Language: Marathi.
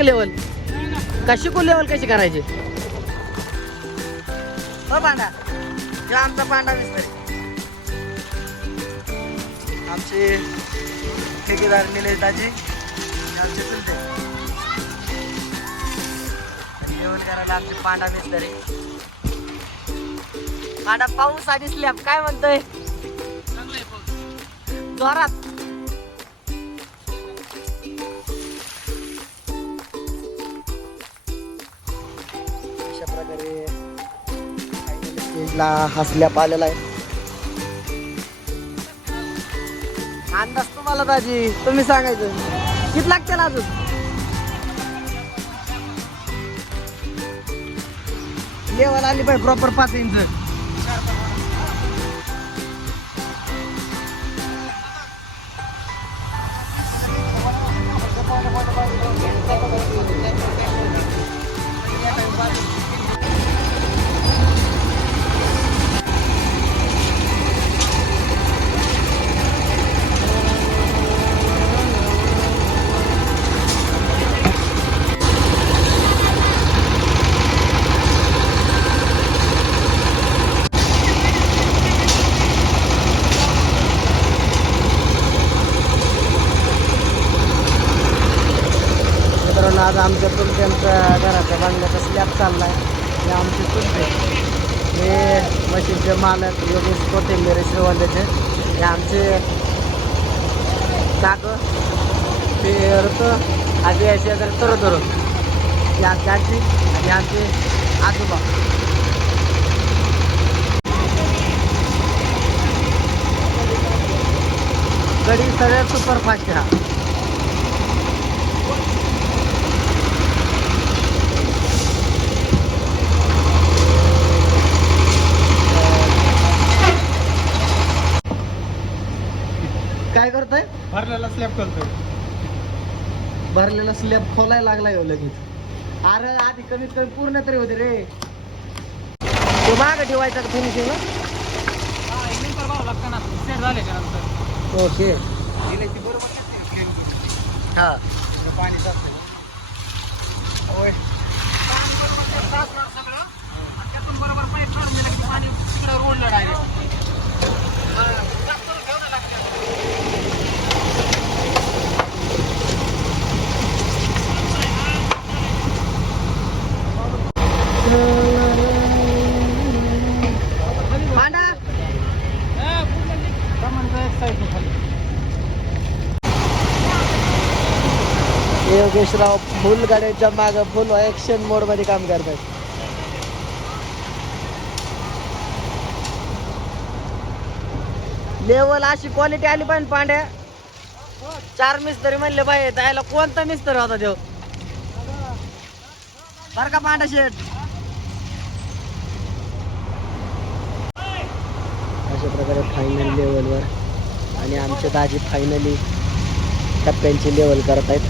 का लेवल का शिकून लेवल कशी करायची? हो पांडा. हे आमचा पांडा मिस्त्री आमचे ठेकेदार निलेश दाजी आमचे चुलते जेवण करायला आमचे पांडा मिस्त्री पांडा पाऊस आणि स्लॅब काय म्हणतोय? जोरात. स्टेजला हसल्या आलेला आहे. अंदाज तुम्हाला दाजी तुम्ही सांगायचं. किती लागतील अजून? लेवल आली पाहिजे प्रॉपर पाच इंच. आज आमच्या तुमच्यांच्या घराच्या बांधण्याचा स्लॅब चाललाय. हे आमचे तुमचे हे मशीनचे मालक योगेश कोथिंबीर श्रीवंताचे हे आमचे काक ते ऋतू आधी अशी तर तर धरून या आमची आजी आणि आमचे आजोबा. गडी सगळ्यात सुपरफास्ट हा. काय करताय? भरलेला स्लॅब करतोय भरलेला स्लॅब खोलायला लागलाय हो लगेच. अरे आधी कमीत कमी पूर्ण तरी होते रे. तो माग ठेवायचा का फिनिशिंग लागतं ना. सेट झाल्याच्यानंतर. ओके दिल्याची बरोबर हा. पाणी साचलेलं. योगेशराव फुल गाड्यांच्या माग फुल ऍक्शन मोडमध्ये काम करतात लेवल अशी क्वालिटी आली पाहिजे पांड्या. चार मिस्त्री म्हणले पाहिजे त्याला कोणता मिस्त्री होता देव बर का पांडा शेठ? अशा प्रकारे फायनल लेवलवर आणि आमचे दाजी फायनली टप्प्यांची लेवल करत आहेत